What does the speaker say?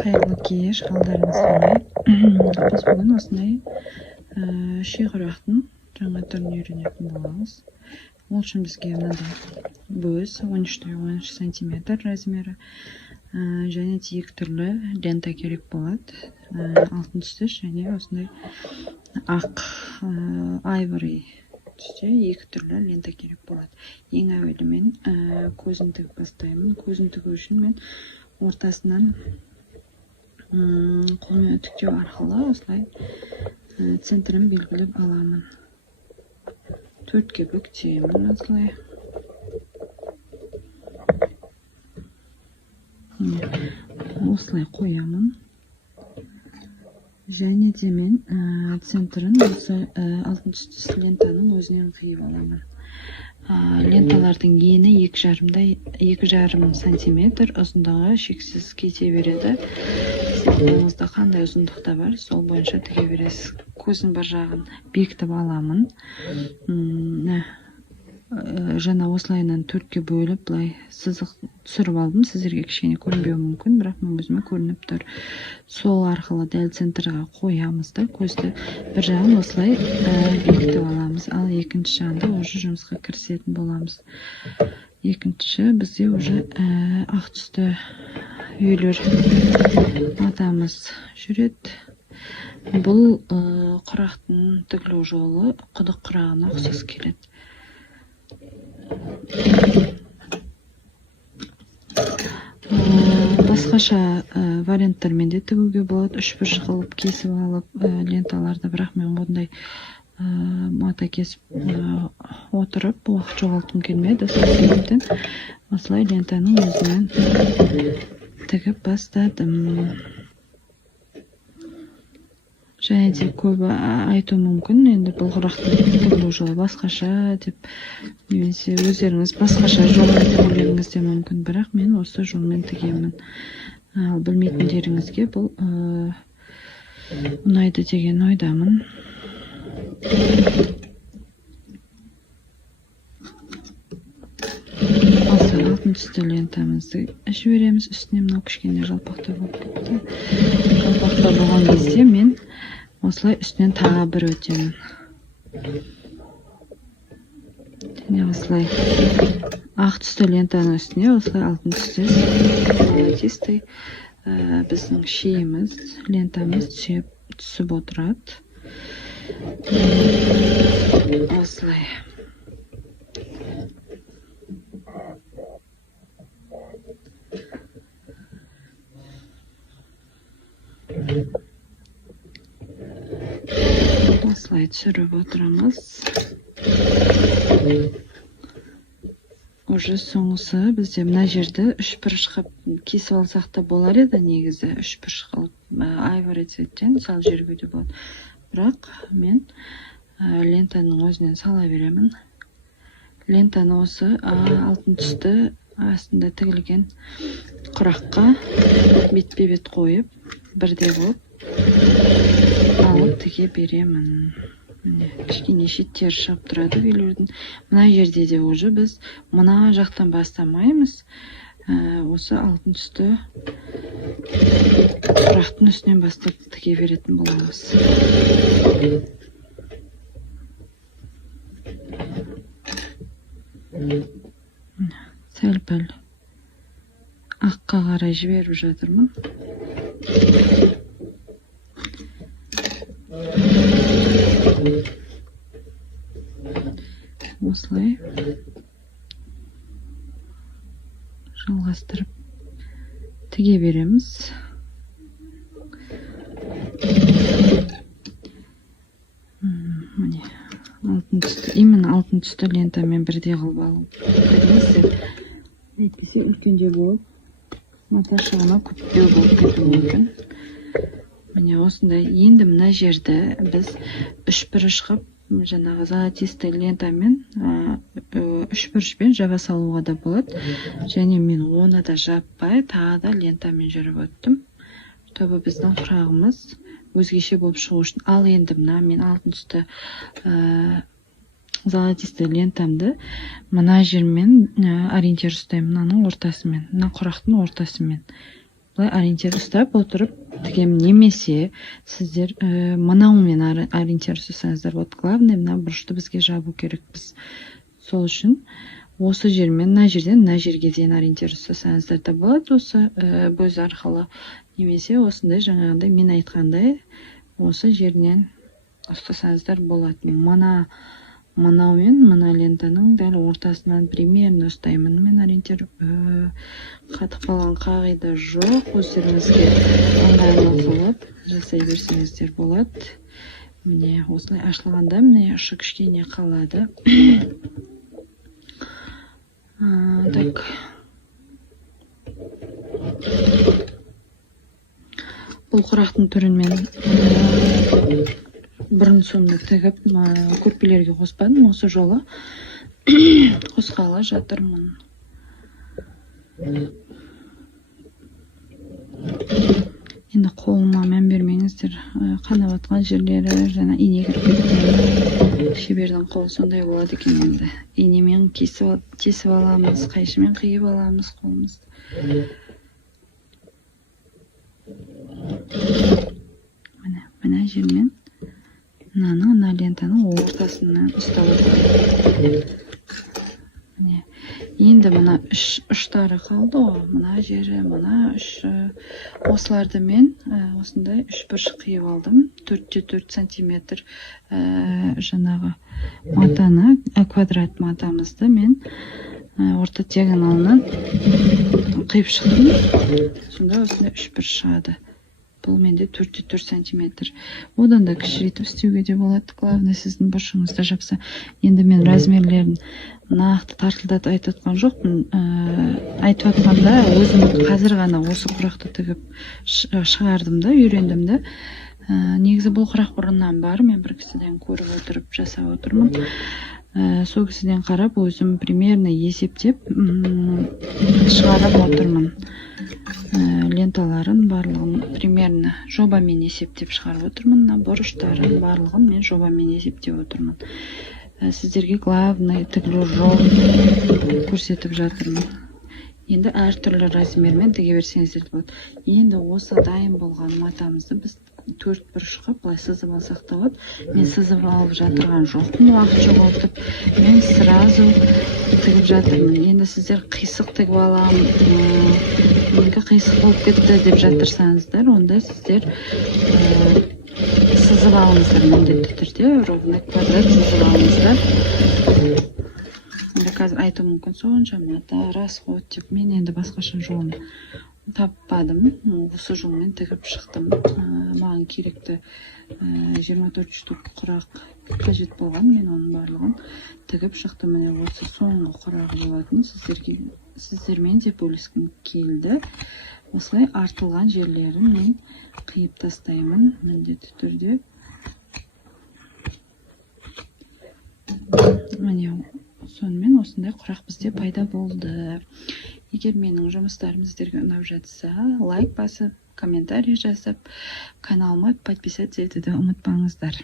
Қайырлы кеш, қалдарыңыз қалай? Біз бүгін осындай шиқырақтың жаңа түрін үйренетін боламыз. Ол үшін бізге мынандай бөз 13-13 сантиметр размері және де екі түрлі лента керек болады. Алтын түсті және осындай ақ айвори түсте екі түрлі лента керек болады. Ең әуелі мен көзін тігіп бастаймын. Көзін тігу үшін мен ортасынан қолмен үтіктеу арқылы осылай центрін белгілеп аламын. Төртке бүктеймін осылай. Осылай қоямын. Және де мен центрін осы алтын түсті лентаның өзінен қиып аламын. Ленталардың ені 2,5 сантиметр, ұзындығы шексіз кете береді. Сіздіңізде қандай ұзындықта бар, сол бойынша тіге бересіз. Көздің бір жағын бекітіп аламын. Жаңа осылайынан төртке бөліп, былай сызық түсіріп алдым. Сіздерге кішкене көрінбеуі мүмкін, бірақ мен өзіме көрініп тұр. Сол арқылы дәл центрға қоямыз да, көзді бір жағын осылай бекітіп аламыз. Ал екінші жағында уже жұмысқа кірісетін боламыз. Екінші бізде уже ақ түсті үйлер атамыз жүреді. Бұл құрақтың тігілу жолы құдық құрағына ұқсас келеді. Басқаша варианттармен де тігуге болады. Үшбұрыш қылып кесіп алып ленталарды, бірақ мен ондай мата кесіп отырып уақыт жоғалтқым келмеді. Сол себептен осылай лентаның өзінен тігіп бастадым. Және де көбі айту мүмкін, енді бұл құрақтың тігілу жолы басқаша деп, немесе өздеріңіз басқаша жолмен тігулеріңіз де мүмкін, бірақ мен осы жолмен тігемін. Ал білмейтіндеріңізге бұл ұнайды деген ойдамын. Осы алтын түсті лентамызды жібереміз. Үстіне мынау кішкене жалпақтау болып кетті. Жалпақтау болған кезде мен осылай үстінен тағы бір өтемін. Және осылай ақ түсті лентаның үстіне осылай алтын түсті золотистый біздің шиіміз, лентамыз түсіп отырады. Осылай. Осылай түсіріп отырамыз. Уже соңғысы бізде мына жерді үшбұрышқа кесіп алсақ та болар еді, негізі үшбұрыш қылып айвори цветтен сал жерге де болады. Бірақ мен лентаның өзінен сала беремін. Лентаны осы алтын түсті астында тігілген құраққа бетпе-бет қойып, бірде болып алып тіге беремін. Кішкене шеттері шығып тұрады үйлердің. Мына жерде де уже біз мына жақтан бастамаймыз. Осы алтын түсті құрақтың үстінен бастап тіге беретін боламыз. Сәл-пәл аққа қарай жіберіп жатырмын. Осылай жалғастырып тіге береміз. Міне алтын түсті, именно алтын түсті лентамен бірде қылып алып. Әйтпесе үлкенде болып, мата шығына көптеу болып кетуі мүмкін. Міне осындай. Енді мына жерді біз үшбұрыш қылып, жаңағы золотистый лентамен үшбұрышпен жаба салуға да болады. Және мен оны да жаппай, тағы да лентамен жүріп өттім. Тобы біздің құрағымыз өзгеше болып шығу үшін. Ал енді мына мен алтын түсті золотистый лентамды мына жермен ориентир ұстаймын, мынаның ортасымен, мына құрақтың ортасымен. осылай ориентир ұстап отырып тігемін. Немесе сіздер мынаумен ориентир ұстасаңыздар болады. Главное, мына бұрышты бізге жабу керекпіз. Сол үшін осы жермен мына жерден мына жерге дейін ориентир ұстасаңыздар да болады, осы көз арқылы. Немесе осындай жаңағындай мен айтқандай осы жерінен ұстасаңыздар болады. Мынаумен мына лентаның дәл ортасынан примерно ұстаймын. Мен ориентир қатып қалған қағида жоқ. Өздеріңізге ыңғайлы қылып жасай берсеңіздер болады. Міне осылай ашылғанда міне ұшы кішкене қалады. Так. Бұл құрақтың түрін мен бұрын соңды тігіп көрпелерге қоспадым. Осы жолы қосқалы жатырмын. Енді қолыма мән бермеңіздер. Қанап атқан жерлері, жаңа ине кіріп кеткен. Шебердің қолы сондай болады екен енді. Инемен тесіп аламыз, қайшымен қиып аламыз қолымызды. Мына жермен мына лентаның ортасынан ұстап отырмын. Енді мына ұштары қалды ғой. Мына жері, мына ұшы. Осыларды мен осындай үш бұрыш қиып алдым. 4-4 сантиметр жаңағы матаны, квадрат матамызды мен орта диагоналынан қиып шықтым. Сонда осындай үш бұрыш шығады. Бұл менде 4-4 сантиметр. Одан да кішірейтіп істеуге де болады. Главное, сіздің бұрышыңызды жапса. Енді мен размерлерін нақты тартылдатып айтып отқан жоқпын. Айтып отқанда өзім қазір ғана осы құрақты тігіп шығардым да, үйрендім да. Негізі бұл құрақ бұрыннан бар. Мен бір кісіден көріп отырып жасап отырмын. Сол кісіден қарап өзім примерно есептеп шығарып отырмын. Ленталарын барлығын примерно жобамен есептеп шығарып отырмын. Бұрыштарын барлығын мен жобамен есептеп отырмын. Сіздерге главный тігілу жолын көрсетіп жатырмын. Енді әртүрлі размермен тіге берсеңіздер болады. Енді осы дайын болған матамызды біз 4 бұрышқа былай сызып алсақ та болады. Мен сызып алып жатырған жоқпын, уақыт жоғалтып. Мен сразу тігіп жатырмын. Енді сіздер қисық тігіп аламын, менікі қисық болып кетті деп жатырсаңыздар, онда сіздер сызып алыңыздар міндетті түрде, ровный квадрат сызып алыңыздар. Қазір айту мүмкін сонша мата, расход деп, мен енді басқаша жолын таппадым. Осы жолмен тігіп шықтым. Маған керекті 24 штук құрақ қажет болған. Мен оның барлығын тігіп шықтым. Міне осы соңғы құрағы болатын. Сіздермен де бөліскім келді. Осылай артылған жерлерін мен қиып тастаймын міндетті түрде. Міне сонымен осындай құрақ бізде пайда болды. Егер менің жұмыстарым сіздерге ұнап жатса, лайк басып, комментарий жазып, каналыма подписаться етуді ұмытпаңыздар.